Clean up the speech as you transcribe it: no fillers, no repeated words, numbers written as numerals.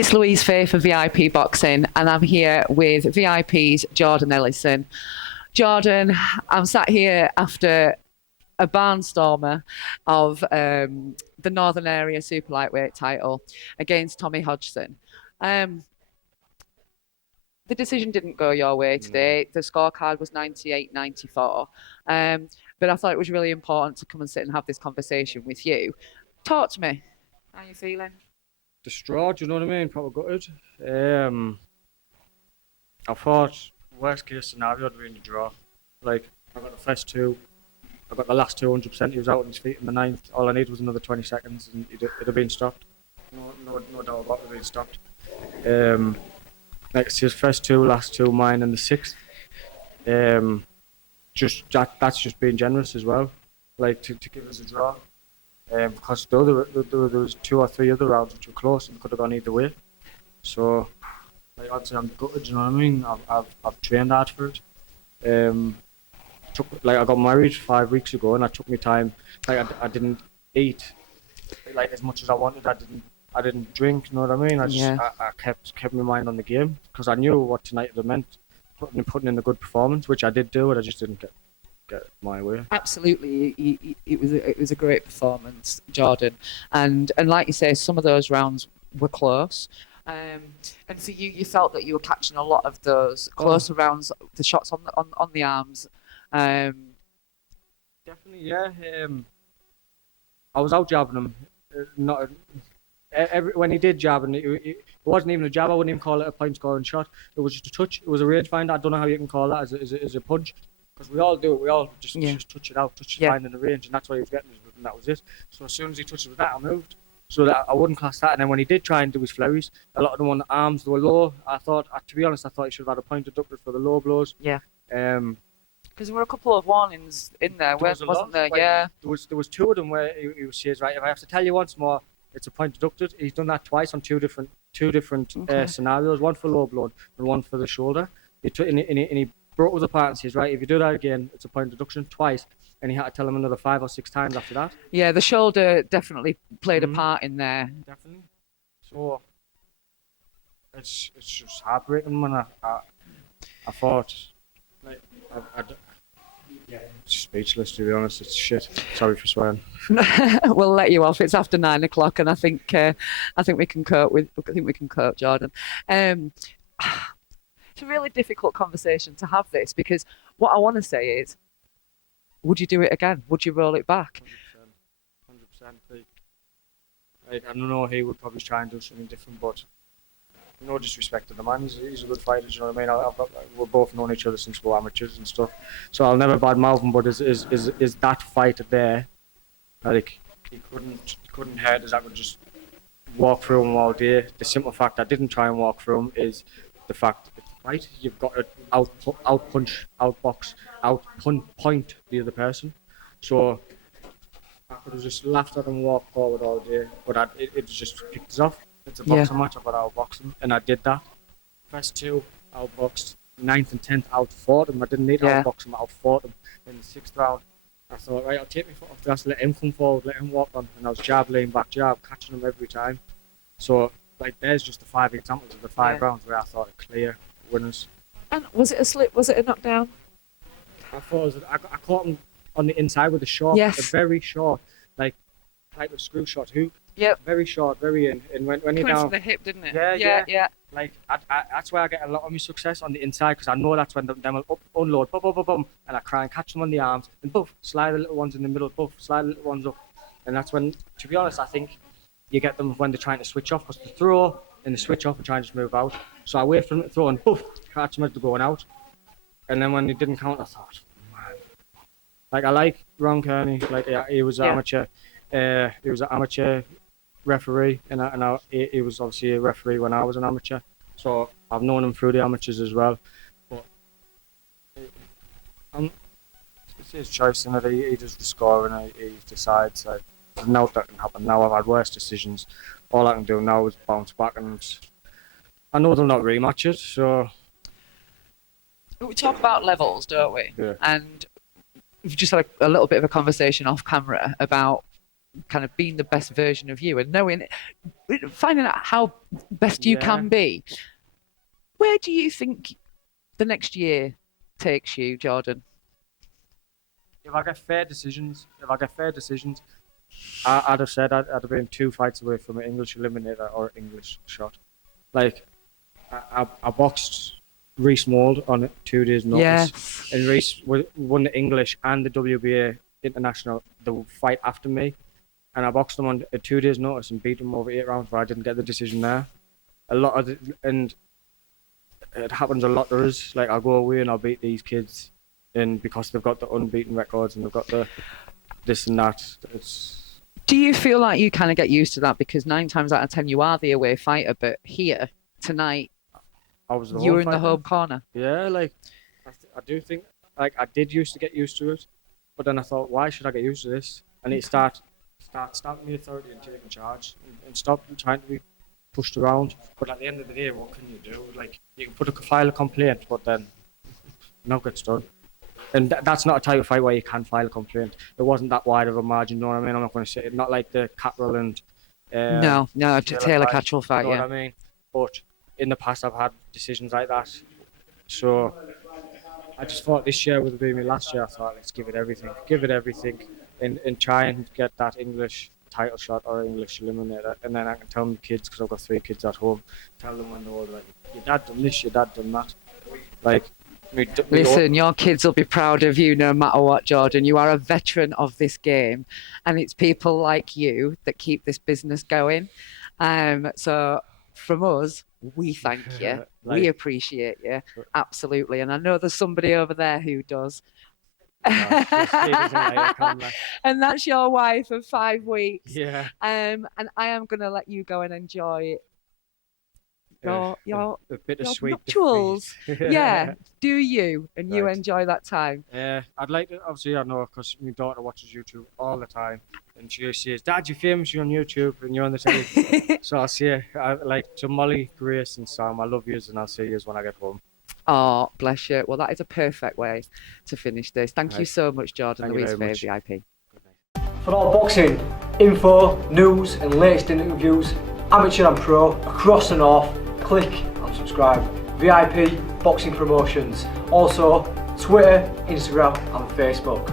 It's Louise Fay for VIP Boxing, and I'm here with VIP's Jordan Ellison. Jordan, I'm sat here after a barnstormer of the Northern Area Super Lightweight title against Tommy Hodgson. The decision didn't go your way today. The scorecard was 98-94. But I thought it was really important to come and sit and have this conversation with you. Talk to me. How are you feeling? Distraught, you know what I mean? Probably gutted. I thought worst case scenario would be in the draw. Like, I got the first two, I got the last two 100%. He was out on his feet in the ninth. All I needed was another 20 seconds and it'd have been stopped. No doubt about it being stopped. Like, it's his first two, last two, mine in the sixth. That's just being generous as well. Like, to give us a draw. Because there was 2 or 3 other rounds which were close and could have gone either way. So, like, I'd say I'm gutted, you know what I mean? I've trained hard for it. I got married 5 weeks ago and I took my time. Like, I didn't eat like as much as I wanted. I didn't drink, you know what I mean? I kept my mind on the game because I knew what tonight had meant. Putting in a good performance, which I did do, but I just didn't get my way. Absolutely, it was a great performance, Jordan, and like you say, some of those rounds were close, and so you felt that you were catching a lot of those closer rounds, the shots on the arms. Definitely, yeah. I was out jabbing him. When he did jab, and it wasn't even a jab. I wouldn't even call it a point scoring shot. It was just a touch. It was a rangefinder. I don't know how you can call that as a punch. Because we all do it. We all just touch it out, touch the line in the range, and that's what he was getting, and that was it. So as soon as he touched it with that, I moved. So that I wouldn't class that. And then when he did try and do his flurries, a lot of them on the arms, they were low. To be honest, I thought he should have had a point deducted for the low blows. Yeah. Because there were a couple of warnings in there, wasn't there? Yeah. There was 2 of them where he says, right, if I have to tell you once more, it's a point deducted. He's done that twice on two different scenarios, one for low blow and one for the shoulder. He broke with the part and says, right, if you do that again, it's a point deduction twice. And he had to tell him another 5 or 6 times after that. Yeah, the shoulder definitely played a part in there. Definitely. So it's just heartbreaking when I thought, like, it's speechless, to be honest. It's shit. Sorry for swearing. We'll let you off. It's after 9 o'clock, and I think we can cope, Jordan. It's a really difficult conversation to have this, because what I want to say is, would you do it again? Would you roll it back? 100%. Like, I don't know, he would probably try and do something different, but no disrespect to the man. He's a good fighter, you know what I mean? We've both known each other since we were amateurs and stuff, so I'll never badmouth him. But is that fighter there? Like, he couldn't hurt us. I could just walk through him all day. The simple fact I didn't try and walk through him is the fact, right? You've got to out-punch, out-box, out-point the other person. So I could have just laughed at him and walked forward all day, but it just picked us off. It's a boxing match, I've got to outbox him, and I did that. First 2, outboxed. 9th and 10th, outfought him. I didn't need to outbox him, I outfought him. In the 6th round, I thought, right, I'll take my foot off the gas, let him come forward, let him walk on, and I was laying back jab, catching him every time. So, like, there's just the 5 examples of the 5 rounds where I thought clear winners. And was it a slip? Was it a knockdown? I thought I caught him on the inside with a short, a very short, like, type of screw shot hook. Yep. Very short, very in. And when you're down, from the hip, didn't it? Yeah. Like, that's where I get a lot of my success, on the inside, because I know that's when them will unload, boom, and I try and catch them on the arms, and boof, slide the little ones in the middle, boof, slide the little ones up. And that's when, to be honest, I think you get them when they're trying to switch off, because they throw and they switch off and try and just move out. So I wait for them to throw and boof, catch them as they're going out. And then when they didn't count, I thought, man. Like, I like Ron Kearney, like, he was an amateur. He was an amateur referee, and he was obviously a referee when I was an amateur, so I've known him through the amateurs as well. But it's his choice, and he does the score, and he decides. Like, now that can happen. Now I've had worse decisions. All I can do now is bounce back, and I know they'll not rematch it. So we talk about levels, don't we? Yeah. And we've just had a little bit of a conversation off camera about kind of being the best version of you and finding out how best you can be. Where do you think the next year takes you, Jordan? If I get fair decisions, I'd have said I'd have been 2 fights away from an English eliminator or English shot. Like, I boxed Reese Mould on 2 days' notice. Yes. And Reese won the English and the WBA International, the fight after me. And I boxed him on 2 days' notice and beat him over 8 rounds where I didn't get the decision there. And it happens a lot to us. Like, I'll go away and I'll beat these kids, and because they've got the unbeaten records and they've got the this and that, Do you feel like you kind of get used to that? Because 9 times out of 10 you are the away fighter, but here tonight you were in the home corner. Yeah, like I do think, like, I did used to get used to it, but then I thought, why should I get used to this? I need to start the authority and taking charge and stop trying to be pushed around. But at the end of the day, what can you do? Like, you can file a complaint, but then nothing gets done. And that's not a type of fight where you can file a complaint. It wasn't that wide of a margin, you know what I mean? I'm not going to say it. Not like the Catterall and no, Taylor Catterall fight, you know what I mean? But in the past, I've had decisions like that. So I just thought this year would have been my last year. I thought, let's give it everything, and try and get that English title shot or English eliminator. And then I can tell my kids, because I've got 3 kids at home, tell them when they're older, like, your dad done this, your dad done that. Like, listen, your kids will be proud of you no matter what, Jordan. You are a veteran of this game, and it's people like you that keep this business going. So from us, we thank you. We appreciate you. Absolutely. And I know there's somebody over there who does. And that's your wife of 5 weeks. Yeah. And I am going to let you go and enjoy your a bit of sweet nuptials. Yeah, do you, and you enjoy that time. Yeah, I'd like to, obviously, I know, because my daughter watches YouTube all the time, and she says, Dad, you're famous, you're on YouTube and you're on the telly. So I'll see you. To Molly, Grace and Sam, I love yous, and I'll see yous when I get home. Oh, bless you. Well, that is a perfect way to finish this. Thank you so much, Jordan, Louise Fair, VIP. For all boxing info, news and latest interviews, amateur and pro, across the north, click and subscribe. VIP Boxing Promotions. Also, Twitter, Instagram and Facebook.